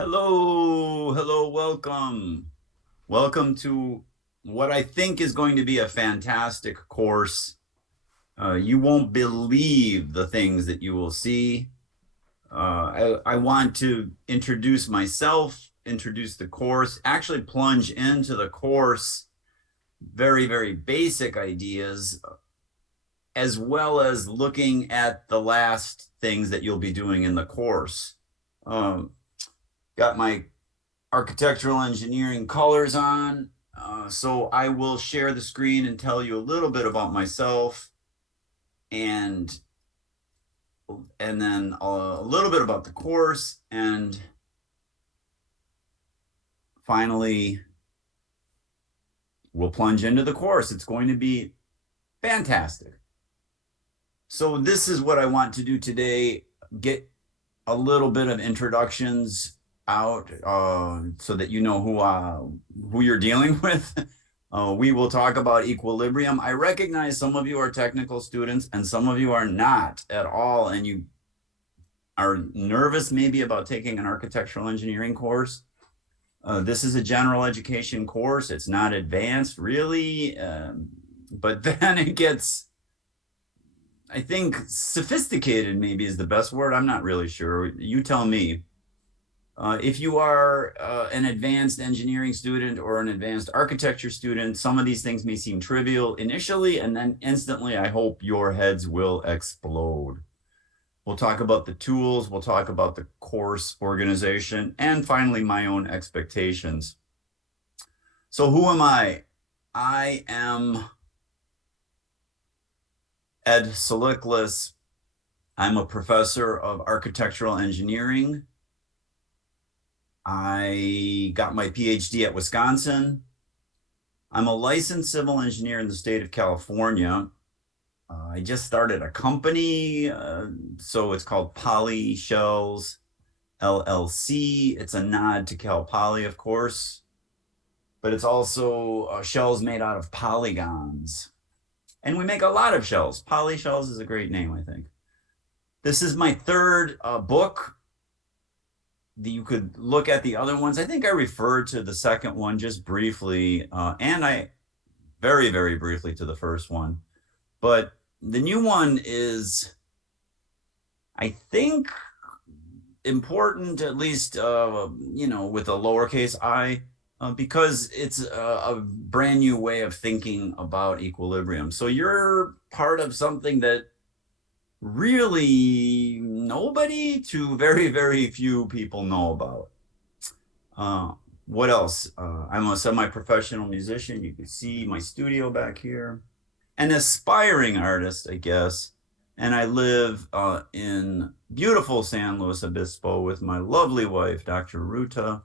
Hello, welcome. Welcome to what I think is going to be a fantastic course. You won't believe the things that you will see. I want to introduce myself, introduce the course, actually plunge into the course, very basic ideas, as well as looking at the last things that you'll be doing in the course. Um, got my architectural engineering colors on. So I will share the screen and tell you a little bit about myself and then a little bit about the course, and finally we'll plunge into the course. It's going to be fantastic. So this is what I want to do today, get a little bit of introductions out so that you know who you're dealing with. We will talk about equilibrium. I recognize some of you are technical students and some of you are not at all, and you are nervous maybe about taking an architectural engineering course. This is a general education course. It's not advanced really, but then it gets, I think, sophisticated maybe is the best word. I'm not really sure. You tell me. If you are an advanced engineering student or an advanced architecture student, some of these things may seem trivial initially, and then instantly, I hope your heads will explode. We'll talk about the tools, we'll talk about the course organization, and finally, my own expectations. So who am I? I am Ed Soliklis. I'm a professor of architectural engineering. I got my PhD at Wisconsin. I'm a licensed civil engineer in the state of California. I just started a company, so it's called Poly Shells LLC. It's a nod to Cal Poly, of course, but it's also shells made out of polygons. And we make a lot of shells. Poly Shells is a great name, I think. This is my third book. You could look at the other ones. I think I referred to the second one just briefly, and I very briefly to the first one. But the new one is, I think, important, at least, with a lowercase I, because it's a brand new way of thinking about equilibrium. So you're part of something that really nobody to very few people know about. What else? I'm a semi-professional musician. You can see my studio back here. An aspiring artist, I guess. And I live in beautiful San Luis Obispo with my lovely wife, Dr. Ruta,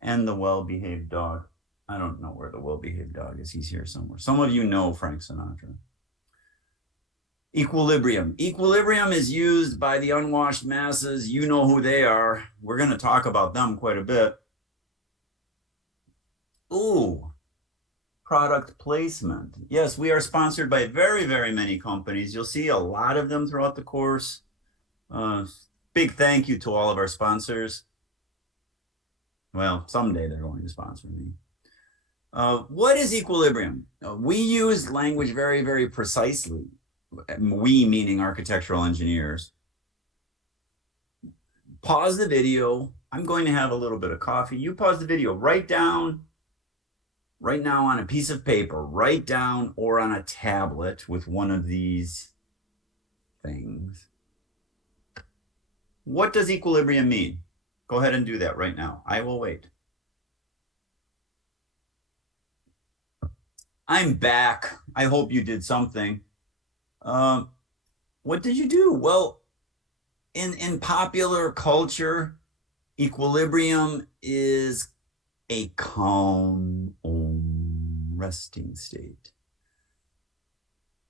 and the well-behaved dog. I don't know where the well-behaved dog is. He's here somewhere. Some of you know Frank Sinatra. Equilibrium. Equilibrium is used by the unwashed masses. You know who they are. We're going to talk about them quite a bit. Ooh, product placement. Yes, we are sponsored by very many companies. You'll see a lot of them throughout the course. Big thank you to all of our sponsors. Well, someday they're going to sponsor me. What is equilibrium? We use language very precisely. We meaning architectural engineers. Pause the video. I'm going to have a little bit of coffee. You pause the video. Write down right now on a piece of paper, write down, or on a tablet with one of these things. What does equilibrium mean? Go ahead and do that right now. I will wait. I'm back. I hope you did something. What did you do? Well, in popular culture, equilibrium is a calm, resting state.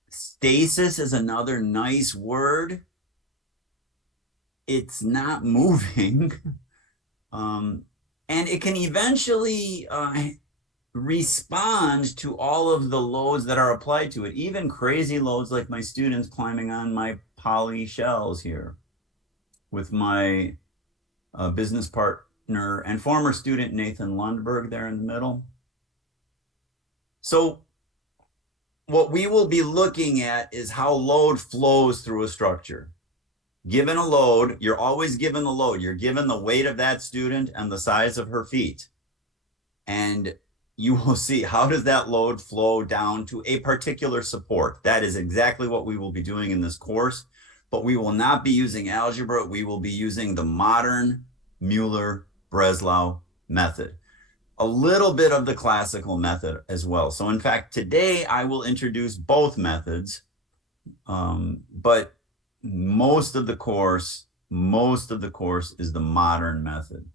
Stasis is another nice word. It's not moving. And it can eventually respond to all of the loads that are applied to it, even crazy loads like my students climbing on my poly shells here with my business and former student Nathan Lundberg there in the middle. So what we will be looking at is how load flows through a structure. Given a load, you're always given the load. You're given the weight of that student and the size of her feet. And you will see how does that load flow down to a particular support. That is exactly what we will be doing in this course, but we will not be using algebra. We will be using the modern Muller Breslau method, a little bit of the classical method as well. So in fact, today I will introduce both methods, but most of the course is the modern method.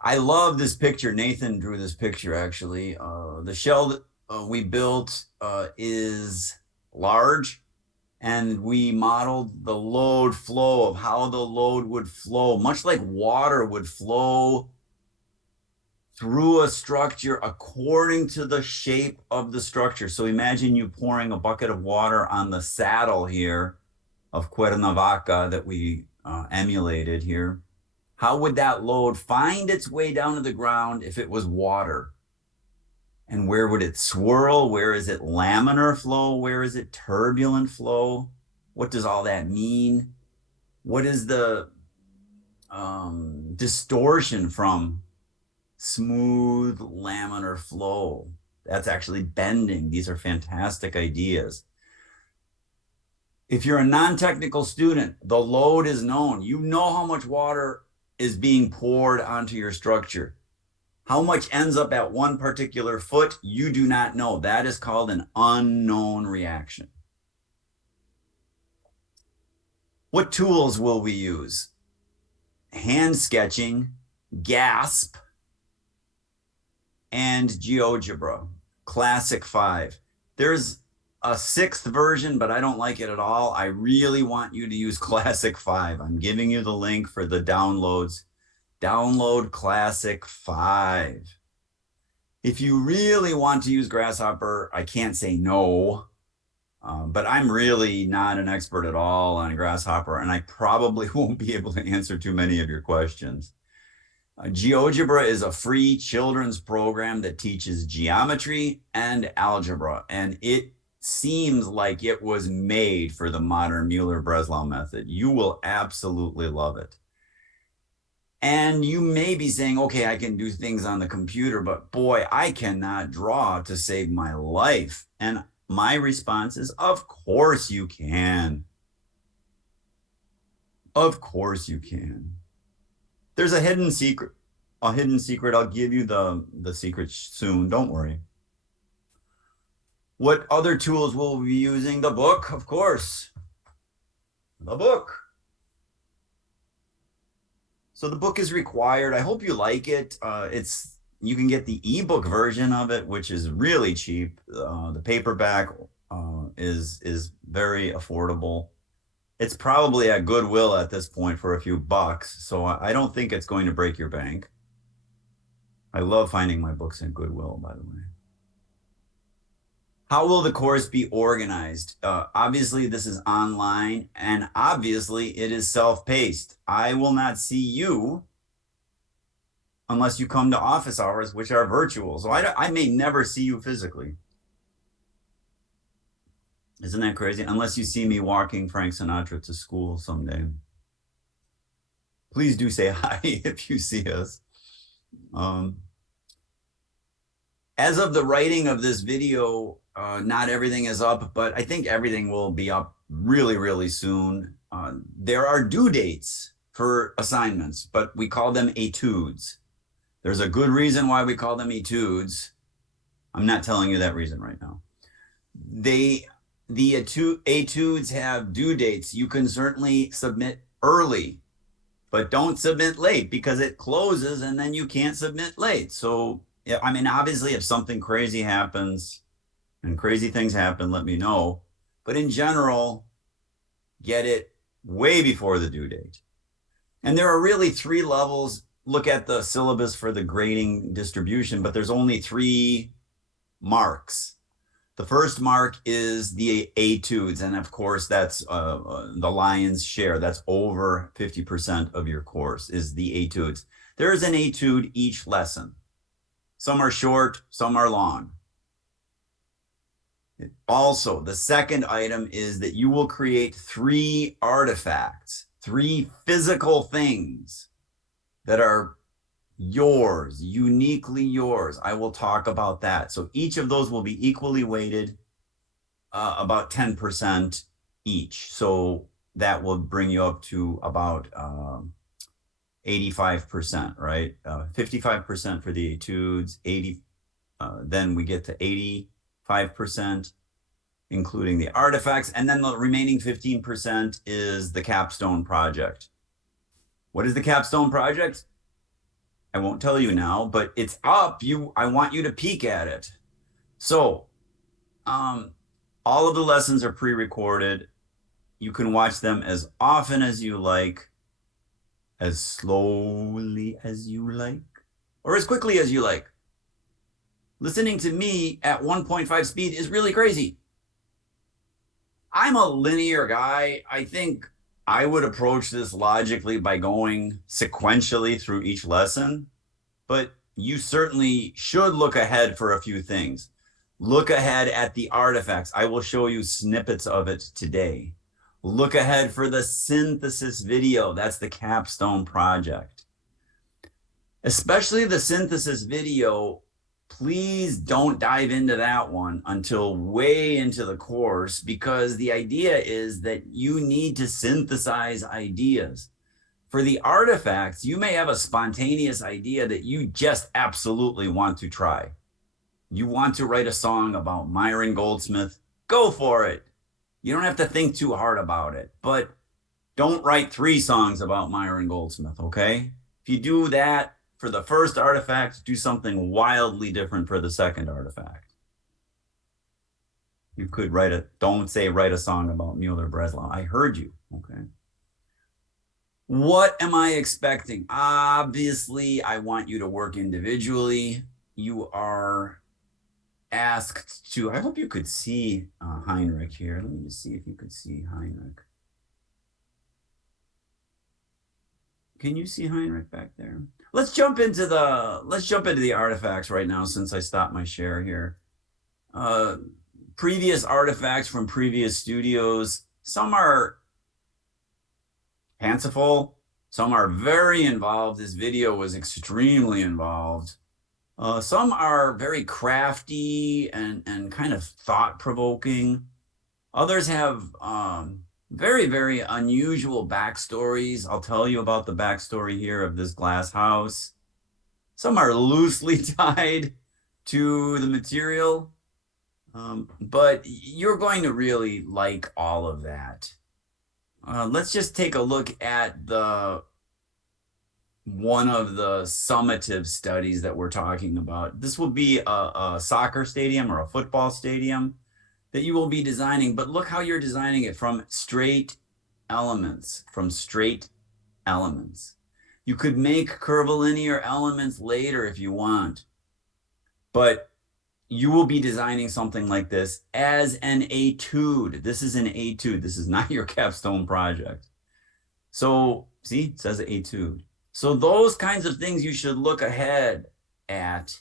I love this picture. Nathan drew this picture, actually. The shell that we built is large, and we modeled the load flow of how the load would flow, much like water would flow through a structure according to the shape of the structure. So imagine you pouring a bucket of water on the saddle here of Cuernavaca that we emulated here. How would that load find its way down to the ground if it was water? And where would it swirl? Where is it laminar flow? Where is it turbulent flow? What does all that mean? What is the distortion from smooth laminar flow? That's actually bending. These are fantastic ideas. If you're a non-technical student, the load is known. You know how much water is being poured onto your structure. How much ends up at one particular foot, you do not know. That is called an unknown reaction. What tools will we use? Hand sketching, GASP, and GeoGebra, Classic 5. There's a 6th version, but I don't like it at all. I really want you to use Classic 5. I'm giving you the link for the downloads. Download Classic 5. If you really want to use Grasshopper, I can't say no, but I'm really not an expert at all on Grasshopper, and I probably won't be able to answer too many of your questions. GeoGebra is a free children's program that teaches geometry and algebra, and it seems like it was made for the modern Muller-Breslau method. You will absolutely love it. And you may be saying, okay, I can do things on the computer, but boy, I cannot draw to save my life. And my response is, of course you can. Of course you can. There's a hidden secret. I'll give you the secret soon. Don't worry. What other tools will we be using? The book, of course. The book. So the book is required. I hope you like it. You can get the ebook version of it, which is really cheap. The paperback is very affordable. It's probably at Goodwill at this point for a few bucks, so I don't think it's going to break your bank. I love finding my books in Goodwill, by the way. How will the course be organized? Obviously, this is online, and obviously, it is self-paced. I will not see you unless you come to office hours, which are virtual. So I may never see you physically. Isn't that crazy? Unless you see me walking Frank Sinatra to school someday. Please do say hi if you see us. As of the writing of this video, not everything is up, but I think everything will be up really, really soon. There are due dates for assignments, but we call them etudes. There's a good reason why we call them etudes. I'm not telling you that reason right now. The etudes have due dates. You can certainly submit early, but don't submit late because it closes and then you can't submit late. So, yeah, I mean, obviously, if something crazy happens, and crazy things happen, let me know. But in general, get it way before the due date. And there are really 3 levels. Look at the syllabus for the grading distribution, but there's only 3 marks. The first mark is the etudes, and of course that's the lion's share. That's over 50% of your course is the etudes. There's an etude each lesson. Some are short, some are long. Also, the second item is that you will create 3 artifacts, 3 physical things that are yours, uniquely yours. I will talk about that. So each of those will be equally weighted, about 10% each. So that will bring you up to about 85%, right? 55% for the etudes, then we get to 85%, including the artifacts. And then the remaining 15% is the capstone project. What is the capstone project? I won't tell you now, but it's up. I want you to peek at it. So all of the lessons are pre-recorded. You can watch them as often as you like, as slowly as you like, or as quickly as you like. Listening to me at 1.5 speed is really crazy. I'm a linear guy. I think I would approach this logically by going sequentially through each lesson, but you certainly should look ahead for a few things. Look ahead at the artifacts. I will show you snippets of it today. Look ahead for the synthesis video. That's the capstone project. Especially the synthesis video, please don't dive into that one until way into the course, because the idea is that you need to synthesize ideas. For the artifacts, you may have a spontaneous idea that you just absolutely want to try. You want to write a song about Myron Goldsmith, go for it. You don't have to think too hard about it, but don't write 3 songs about Myron Goldsmith, okay? If you do that for the first artifact, do something wildly different for the second artifact. You could don't say write a song about Muller, Breslau. I heard you, okay? What am I expecting? Obviously, I want you to work individually. You are asked to, I hope you could see Heinrich here. Let me just see if you could see Heinrich. Can you see Heinrich back there? Let's jump into the artifacts right now, since I stopped my share here. Previous artifacts from previous studios. Some are fanciful, some are very involved. This video was extremely involved. Some are very crafty and kind of thought-provoking. Others have very, very unusual backstories. I'll tell you about the backstory here of this glass house. Some are loosely tied to the material, but you're going to really like all of that. Let's just take a look at one of the summative studies that we're talking about. This will be a soccer stadium or a football stadium that you will be designing, but look how you're designing it from straight elements, You could make curvilinear elements later if you want, but you will be designing something like this as an etude. This is an etude. This is not your capstone project. So see, it says etude. So those kinds of things you should look ahead at,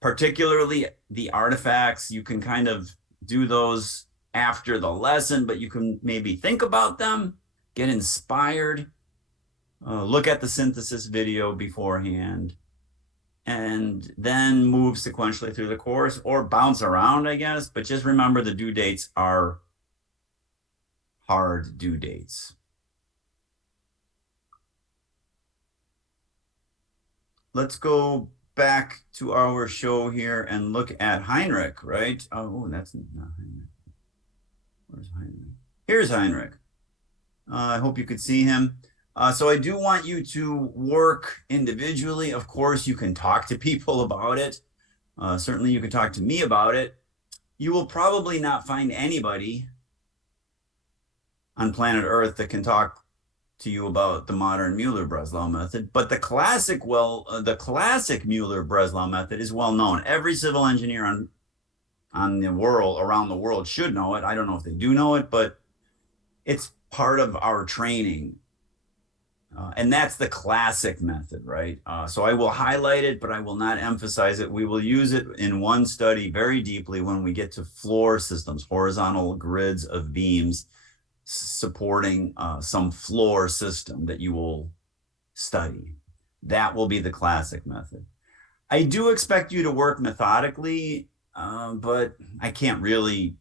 particularly the artifacts. You can kind of do those after the lesson, but you can maybe think about them, get inspired, look at the synthesis video beforehand, and then move sequentially through the course, or bounce around, I guess. But just remember, the due dates are hard due dates. Let's go back to our show here and look at Heinrich, right? Oh, that's not Heinrich. Where's Heinrich? Here's Heinrich. I hope you could see him. So I do want you to work individually. Of course, you can talk to people about it. Certainly, you can talk to me about it. You will probably not find anybody on planet Earth that can talk to you about the modern Muller-Breslau method, but the classic Muller-Breslau method is well known. Every civil engineer on on the world, around the world, should know it. I don't know if they do know it, but it's part of our training. And that's the classic method, right? So I will highlight it, but I will not emphasize it. We will use it in one study very deeply when we get to floor systems, horizontal grids of beams supporting some floor system that you will study. That will be the classic method. I do expect you to work methodically, but I can't really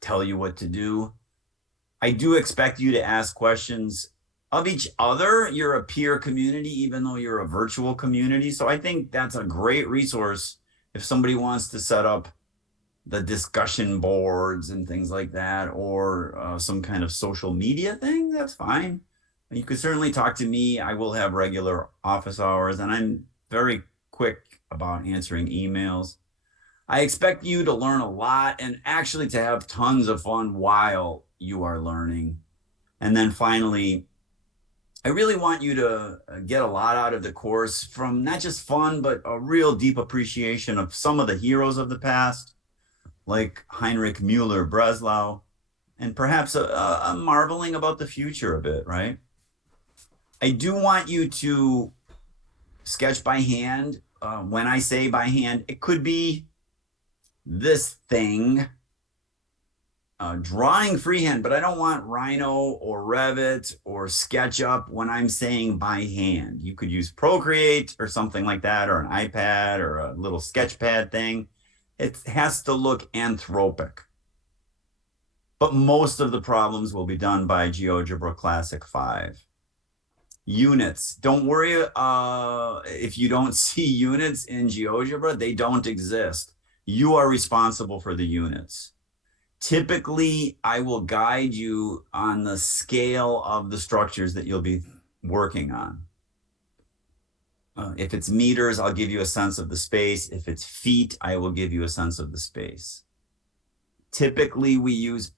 tell you what to do. I do expect you to ask questions of each other. You're a peer community, even though you're a virtual community. So I think that's a great resource if somebody wants to set up the discussion boards and things like that, or some kind of social media thing. That's fine. You could certainly talk to me. I will have regular office hours, and I'm very quick about answering emails. I expect you to learn a lot and actually to have tons of fun while you are learning. And then finally, I really want you to get a lot out of the course from not just fun, but a real deep appreciation of some of the heroes of the past, like Heinrich Muller, Breslau, and perhaps a marveling about the future a bit, right? I do want you to sketch by hand. When I say by hand, it could be this thing, drawing freehand, but I don't want Rhino or Revit or SketchUp when I'm saying by hand. You could use Procreate or something like that, or an iPad or a little sketchpad thing. It has to look anthropic. But most of the problems will be done by GeoGebra Classic 5. Units. Don't worry if you don't see units in GeoGebra, they don't exist. You are responsible for the units. Typically, I will guide you on the scale of the structures that you'll be working on. If it's meters, I'll give you a sense of the space. If it's feet, I will give you a sense of the space. Typically, we use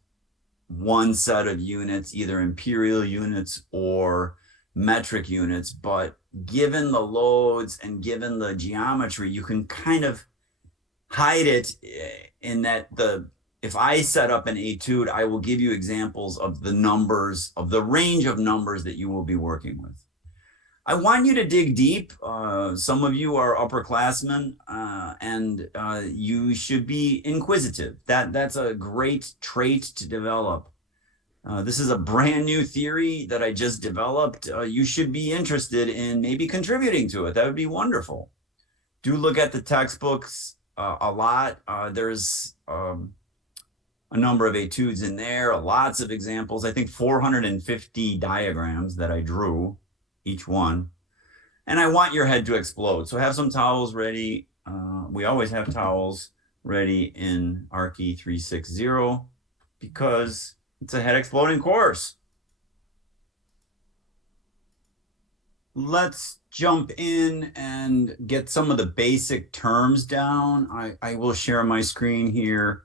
one set of units, either imperial units or metric units, but given the loads and given the geometry, you can kind of hide it in that if I set up an etude, I will give you examples of the numbers, of the range of numbers that you will be working with. I want you to dig deep. Some of you are upperclassmen, and you should be inquisitive. That's a great trait to develop. This is a brand new theory that I just developed. You should be interested in maybe contributing to it. That would be wonderful. Do look at the textbooks a lot. There's a number of etudes in there, lots of examples. I think 450 diagrams that I drew, each one. And I want your head to explode. So have some towels ready. We always have towels ready in ARCHI 360 because it's a head exploding course. Let's jump in and get some of the basic terms down. I will share my screen here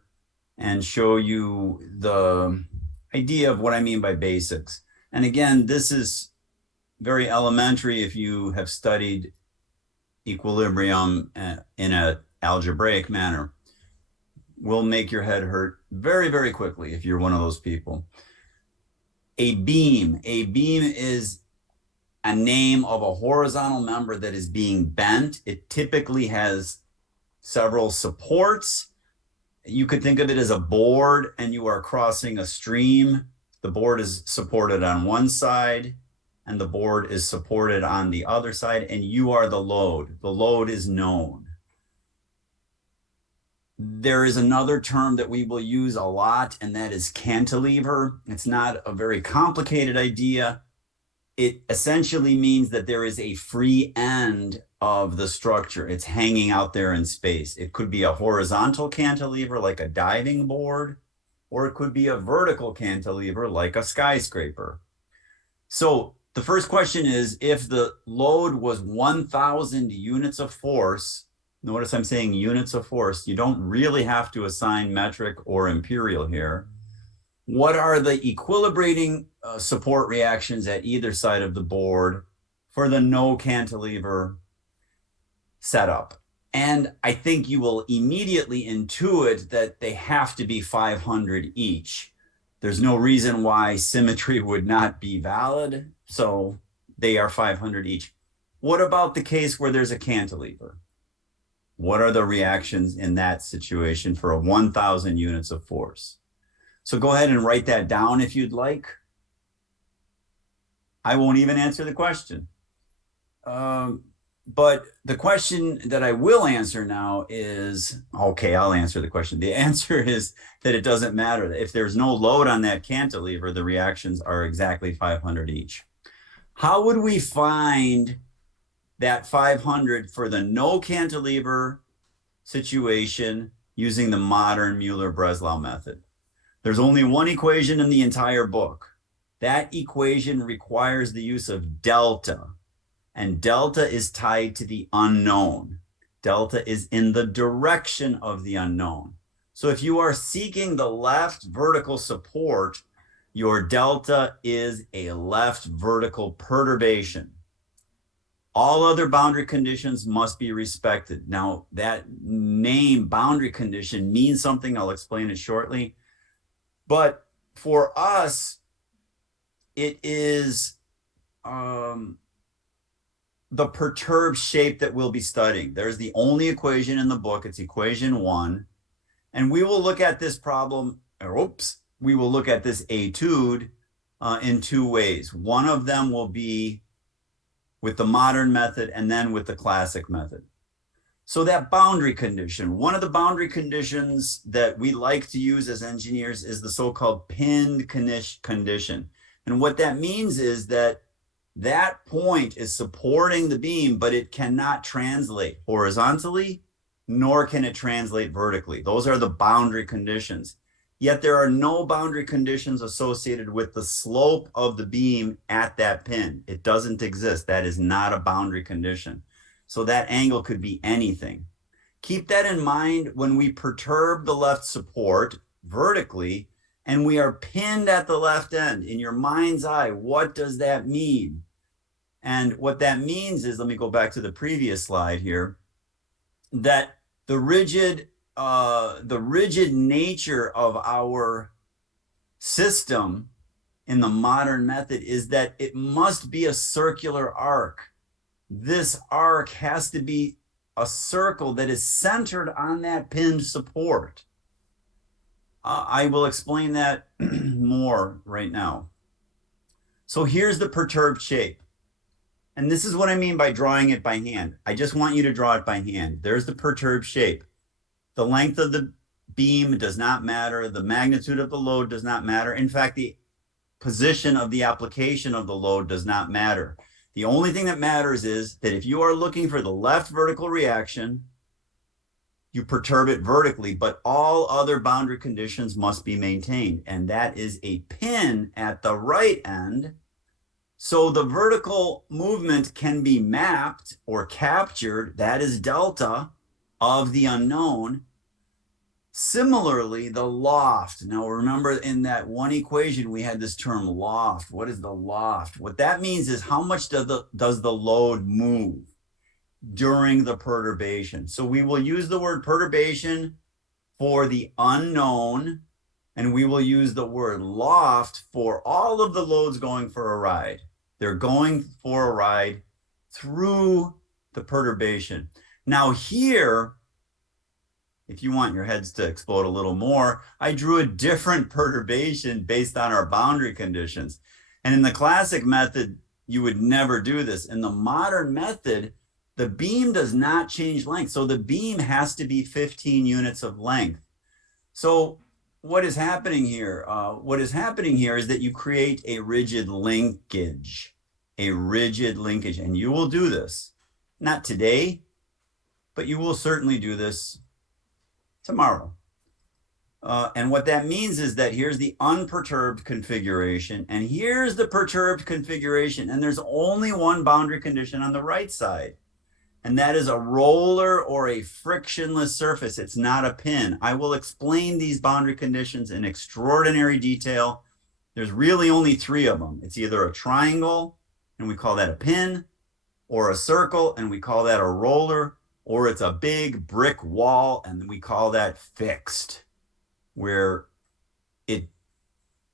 and show you the idea of what I mean by basics. And again, this is very elementary if you have studied equilibrium in an algebraic manner. Will make your head hurt very, very quickly if you're one of those people. A beam is a name of a horizontal member that is being bent. It typically has several supports. You could think of it as a board, and you are crossing a stream. The board is supported on one side, and the board is supported on the other side, and you are the load. The load is known. There is another term that we will use a lot, and that is cantilever. It's not a very complicated idea. It essentially means that there is a free end of the structure. It's hanging out there in space. It could be a horizontal cantilever like a diving board, or it could be a vertical cantilever like a skyscraper. So the first question is, if the load was 1,000 units of force, notice I'm saying units of force, you don't really have to assign metric or imperial here. What are the equilibrating support reactions at either side of the board for the no cantilever setup? And I think you will immediately intuit that they have to be 500 each. There's no reason why symmetry would not be valid. So they are 500 each. What about the case where there's a cantilever? What are the reactions in that situation for a 1,000 units of force? So go ahead and write that down if you'd like. I won't even answer the question. But the question that I will answer now is, okay, I'll answer the question. The answer is that it doesn't matter. If there's no load on that cantilever, the reactions are exactly 500 each. How would we find that 500 for the no cantilever situation using the modern Muller-Breslau method? There's only one equation in the entire book. That equation requires the use of delta. And delta is tied to the unknown. Delta is in the direction of the unknown. So if you are seeking the left vertical support, your delta is a left vertical perturbation. All other boundary conditions must be respected. Now, that name boundary condition means something. I'll explain it shortly. But for us, it is the perturbed shape that we'll be studying. There's the only equation in the book. It's equation 1. And we will look at this problem, we will look at this etude in 2 ways. One of them will be with the modern method and then with the classic method. So that boundary condition, one of the boundary conditions that we like to use as engineers is the so-called pinned condition. And what that means is that that point is supporting the beam, but it cannot translate horizontally, nor can it translate vertically. Those are the boundary conditions. Yet there are no boundary conditions associated with the slope of the beam at that pin. It doesn't exist. That is not a boundary condition. So that angle could be anything. Keep that in mind when we perturb the left support vertically and we are pinned at the left end. In your mind's eye, what does that mean? And what that means is, let me go back to the previous slide here, that the rigid nature of our system in the modern method is that it must be a circular arc. This arc has to be a circle that is centered on that pinned support. I will explain that more right now. So here's the perturbed shape. And this is what I mean by drawing it by hand. I just want you to draw it by hand. There's the perturbed shape. The length of the beam does not matter. The magnitude of the load does not matter. In fact, the position of the application of the load does not matter. The only thing that matters is that if you are looking for the left vertical reaction, you perturb it vertically, but all other boundary conditions must be maintained. And that is a pin at the right end. So the vertical movement can be mapped or captured, that is delta of the unknown. Similarly, the loft. Now remember in that one equation, we had this term loft. What is the loft? What that means is how much does the load move during the perturbation. So we will use the word perturbation for the unknown, and we will use the word loft for all of the loads going for a ride. They're going for a ride through the perturbation. Now here, if you want your heads to explode a little more, I drew a different perturbation based on our boundary conditions. And in the classic method, you would never do this. In the modern method, the beam does not change length. So the beam has to be 15 units of length. So what is happening here? What is happening here is that you create a rigid linkage, and you will do this, not today, but you will certainly do this tomorrow. And what that means is that here's the unperturbed configuration, and here's the perturbed configuration, and there's only one boundary condition on the right side, and that is a roller or a frictionless surface. It's not a pin. I will explain these boundary conditions in extraordinary detail. There's really only 3 of them. It's either a triangle, and we call that a pin, or a circle, and we call that a roller, or it's a big brick wall, and we call that fixed, where it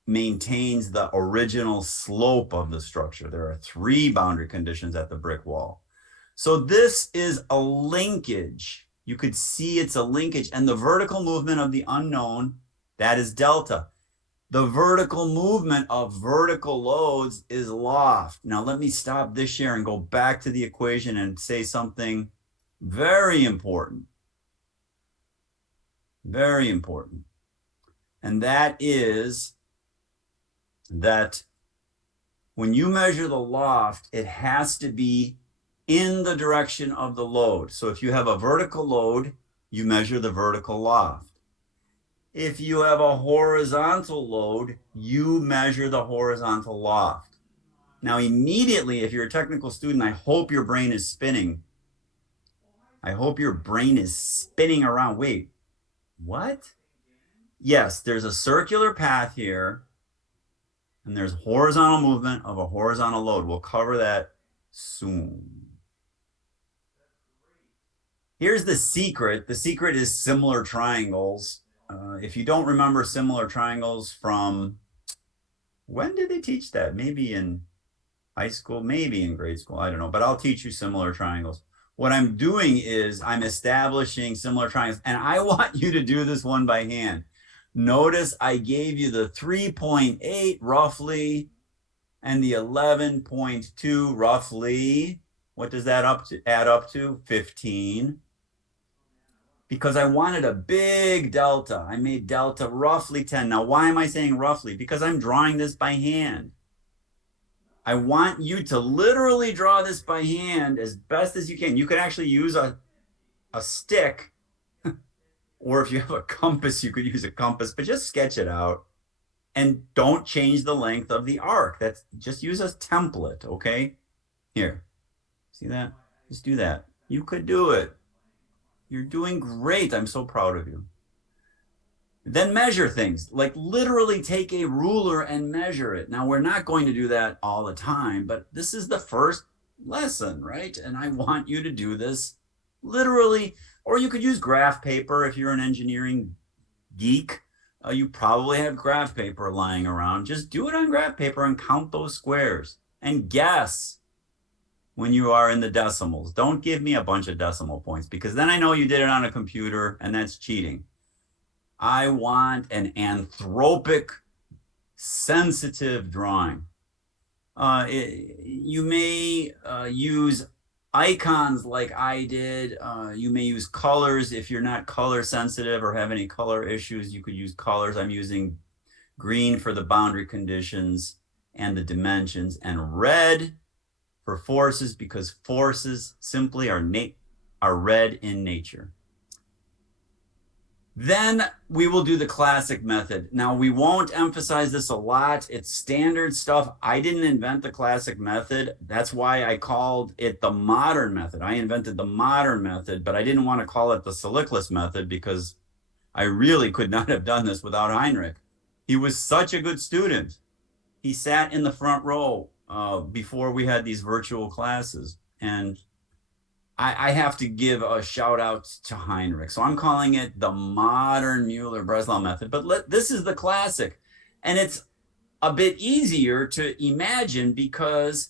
maintains the original slope of the structure. There are 3 boundary conditions at the brick wall. So this is a linkage. You could see it's a linkage, and the vertical movement of the unknown, that is delta. The vertical movement of vertical loads is loft. Now let me stop this share and go back to the equation and say something very important. Very important. And that is that when you measure the loft, it has to be in the direction of the load. So if you have a vertical load, you measure the vertical loft. If you have a horizontal load, you measure the horizontal loft. Now, immediately, if you're a technical student, I hope your brain is spinning. I hope your brain is spinning around. Wait, what? Yes, there's a circular path here, and there's horizontal movement of a horizontal load. We'll cover that soon. Here's the secret. The secret is similar triangles. If you don't remember similar triangles from, when did they teach that? Maybe in high school, maybe in grade school, I don't know, but I'll teach you similar triangles. What I'm doing is I'm establishing similar triangles, and I want you to do this one by hand. Notice I gave you the 3.8 roughly and the 11.2 roughly. What does that add up to? 15. Because I wanted a big delta. I made delta roughly 10. Now, why am I saying roughly? Because I'm drawing this by hand. I want you to literally draw this by hand as best as you can. You could actually use a stick, or if you have a compass, you could use a compass, but just sketch it out and don't change the length of the arc. That's just use a template, okay? Here, see that? Just do that. You could do it. You're doing great. I'm so proud of you. Then measure things, like literally take a ruler and measure it. Now, we're not going to do that all the time, but this is the first lesson, right? And I want you to do this literally, or you could use graph paper if you're an engineering geek. You probably have graph paper lying around. Just do it on graph paper and count those squares and guess when you are in the decimals. Don't give me a bunch of decimal points, because then I know you did it on a computer and that's cheating. I want an anthropic, sensitive drawing. You may use icons like I did. You may use colors. If you're not color sensitive or have any color issues, you could use colors. I'm using green for the boundary conditions and the dimensions, and red for forces, because forces simply are red in nature. Then we will do the classic method. Now, we won't emphasize this a lot. It's standard stuff. I didn't invent the classic method. That's why I called it the modern method. I invented the modern method, but I didn't want to call it the Silikless method because I really could not have done this without Heinrich. He was such a good student. He sat in the front row before we had these virtual classes. And I have to give a shout out to Heinrich. So I'm calling it the modern Muller-Breslau method, but this is the classic. And it's a bit easier to imagine because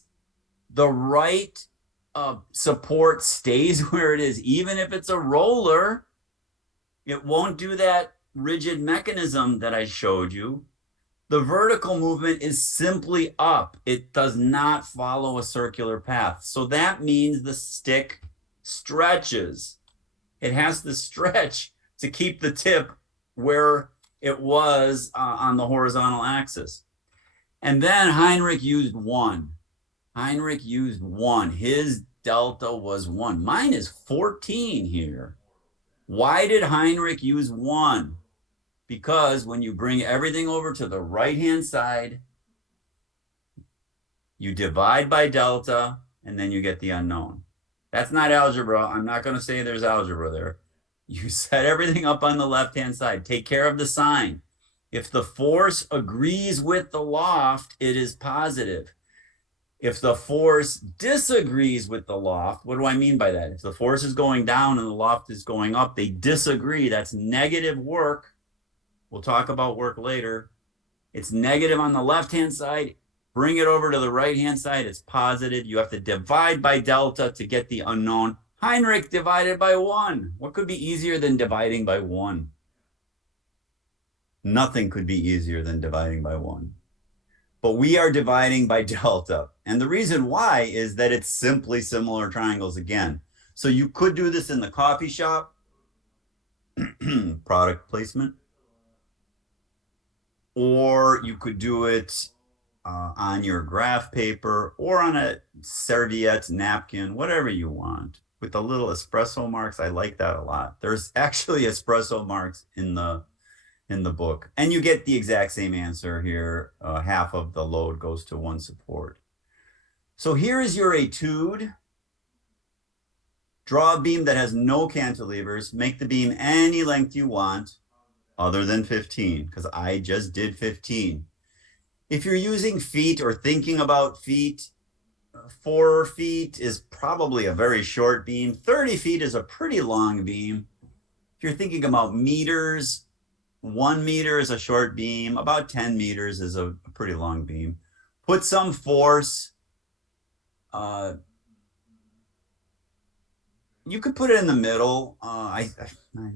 the right support stays where it is. Even if it's a roller, it won't do that rigid mechanism that I showed you. The vertical movement is simply up. It does not follow a circular path. So that means the stick stretches. It has to stretch to keep the tip where it was on the horizontal axis. And then Heinrich used 1. Heinrich used 1. His delta was 1. Mine is 14 here. Why did Heinrich use 1? Because when you bring everything over to the right-hand side, you divide by delta, and then you get the unknown. That's not algebra. I'm not going to say there's algebra there. You set everything up on the left-hand side. Take care of the sign. If the force agrees with the loft, it is positive. If the force disagrees with the loft, what do I mean by that? If the force is going down and the loft is going up, they disagree. That's negative work. We'll talk about work later. It's negative on the left-hand side. Bring it over to the right-hand side. It's positive. You have to divide by delta to get the unknown. Heinrich divided by 1. What could be easier than dividing by 1? Nothing could be easier than dividing by 1. But we are dividing by delta. And the reason why is that it's simply similar triangles again. So you could do this in the coffee shop, product placement, or you could do it on your graph paper or on a serviette, napkin, whatever you want. With the little espresso marks, I like that a lot. There's actually espresso marks in the book, and you get the exact same answer here. Half of the load goes to one support. So here is your etude. Draw a beam that has no cantilevers. Make the beam any length you want other than 15, because I just did 15. If you're using feet or thinking about feet, 4 feet is probably a very short beam. 30 feet is a pretty long beam. If you're thinking about meters, 1 meter is a short beam. About 10 meters is a pretty long beam. Put some force. You could put it in the middle.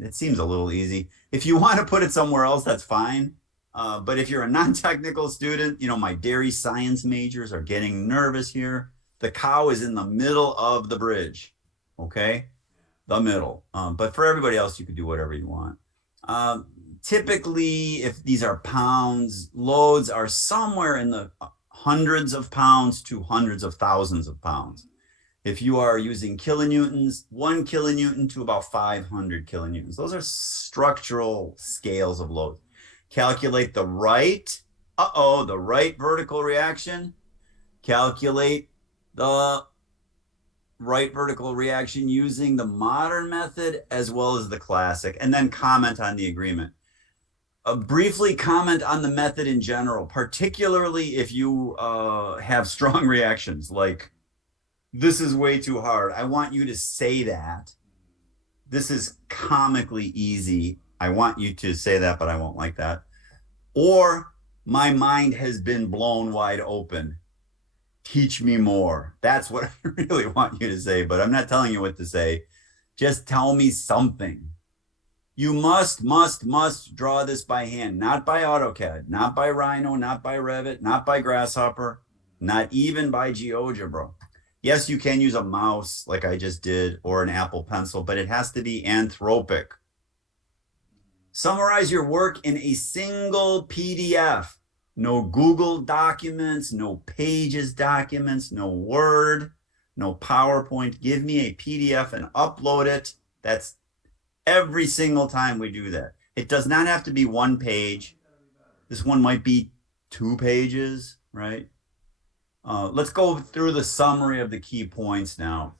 It seems a little easy. If you want to put it somewhere else, that's fine. But if you're a non-technical student, you know, my dairy science majors are getting nervous here. The cow is in the middle of the bridge, okay? The middle. But for everybody else, you could do whatever you want. Typically, if these are pounds, loads are somewhere in the hundreds of pounds to hundreds of thousands of pounds. If you are using kilonewtons, 1 kilonewton to about 500 kilonewtons. Those are structural scales of load. Calculate the right, the right vertical reaction. Calculate the right vertical reaction using the modern method as well as the classic, and then comment on the agreement. Briefly comment on the method in general, particularly if you have strong reactions, like, this is way too hard. I want you to say that. This is comically easy. I want you to say that, but I won't like that. Or, my mind has been blown wide open. Teach me more. That's what I really want you to say, but I'm not telling you what to say. Just tell me something. You must draw this by hand, not by AutoCAD, not by Rhino, not by Revit, not by Grasshopper, not even by GeoGebra. Yes, you can use a mouse like I just did, or an Apple Pencil, but it has to be anthropic. Summarize your work in a single PDF. No Google documents, no Pages documents, no Word, no PowerPoint. Give me a PDF and upload it. That's every single time we do that. It does not have to be 1 page. This one might be 2 pages, right? Let's go through the summary of the key points now.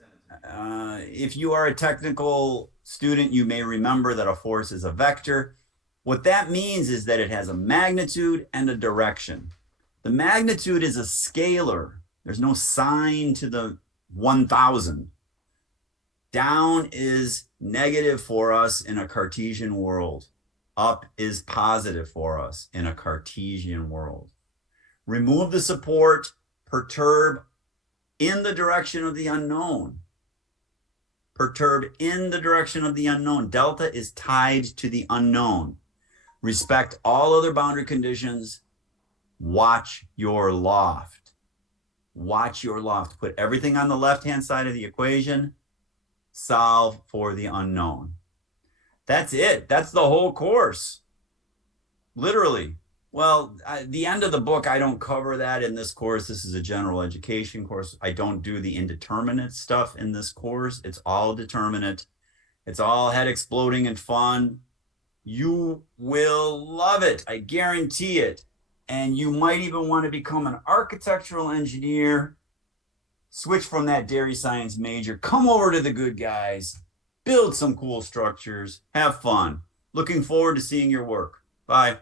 If you are a technical student, you may remember that a force is a vector. What that means is that it has a magnitude and a direction. The magnitude is a scalar. There's no sign to the 1,000. Down is negative for us in a Cartesian world. Up is positive for us in a Cartesian world. Remove the support, perturb in the direction of the unknown. Perturb in the direction of the unknown. Delta is tied to the unknown. Respect all other boundary conditions. Watch your loft. Watch your loft. Put everything on the left-hand side of the equation. Solve for the unknown. That's it. That's the whole course. Literally. Well, the end of the book, I don't cover that in this course. This is a general education course. I don't do the indeterminate stuff in this course. It's all determinate. It's all head exploding and fun. You will love it. I guarantee it. And you might even want to become an architectural engineer. Switch from that dairy science major. Come over to the good guys. Build some cool structures. Have fun. Looking forward to seeing your work. Bye.